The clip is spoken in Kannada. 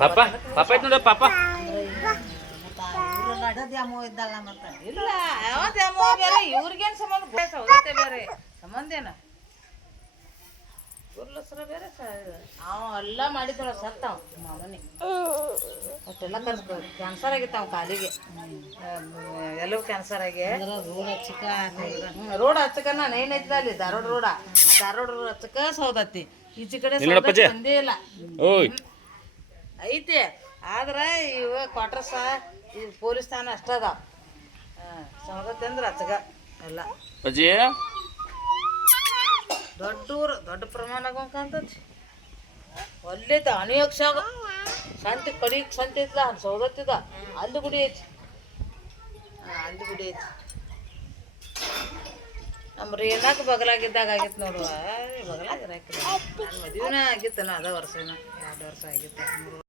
ಪಾಪ ಪಾಪ ಐತ್ ನೋಡ ಪಾಪ ದ್ಯಾಮೋ ಇದ್ದಲ್ಲ ಮತ್ತೆ ಇಲ್ಲ ಯಾವ ದ್ಯಾಮೋ ಬೇರೆ ಇವ್ರಿಗೇನು ಸಂಬಂಧ ಸೌದತ್ತೆ ಬೇರೆ ಸಂಬಂಧ ಏನ ಉರ್ಲಸ್ರ ಬೇರೆ ಅವ ಎಲ್ಲ ಮಾಡಿದ್ಳ ಸತ್ತಾವ ಮಾಮನಿ ಅಷ್ಟೆಲ್ಲ ಕರ್ಸ್ಕೊ ಕ್ಯಾನ್ಸರ್ ಆಗಿತ್ತು ಅವ ಕಾಲಿಗೆ ಎಲ್ಲವೂ ಕ್ಯಾನ್ಸರ್ ಆಗಿ ರೋಡ್ ಹಚ್ಚಕ ನಾನು ಏನೈತಿಲ್ಲ ಅಲ್ಲಿ ಧಾರವಾಡ ರೋಡ್ ಹಚ್ಚಕ ಸೌದತ್ತಿ ಈಚೆ ಕಡೆ ಬಂದೇ ಇಲ್ಲ ಐತಿ ಆದ್ರೆ ಇವ ಕ್ವಾರ್ಟರ್ಸ ಇದು ಪೊಲೀಸ್ ಠಾಣೆ ಅಷ್ಟ ಅದಾವ ಸೌದತ್ತಿ ಅಂದ್ರೆ ಹಚ್ಚಗ ಎಲ್ಲ ಅಜ್ಜಿ ದೊಡ್ಡ ಊರು ದೊಡ್ಡ ಪ್ರಮಾಣದಾಗ ಕಾಣ್ತತಿ ಒಳ್ಳೇದ ಅನಿಯೋಕ್ಷಾಗ ಶಾಂತಿ ಕಡಿಗೆ ಶಾಂತಿ ಐತ್ಲ ಸೌದತ್ತಿದ ಅಲ್ಲಿ ಗುಡಿ ಐತಿ ಅಲ್ಲಿ ಗುಡಿ ಐತಿ ನಮ್ಮ ರೇನಾಕ ಬಗಲಾಗಿದ್ದಾಗ ಆಗಿತ್ತು ನೋಡುವ ಬಗಲಾಗಿರಾಕಿಲ್ಲ ನನ್ನ ಮದುವೆನೇ ಆಗಿತ್ತು ಅದ ವರ್ಷ 2 ವರ್ಷ ಆಗಿತ್ತು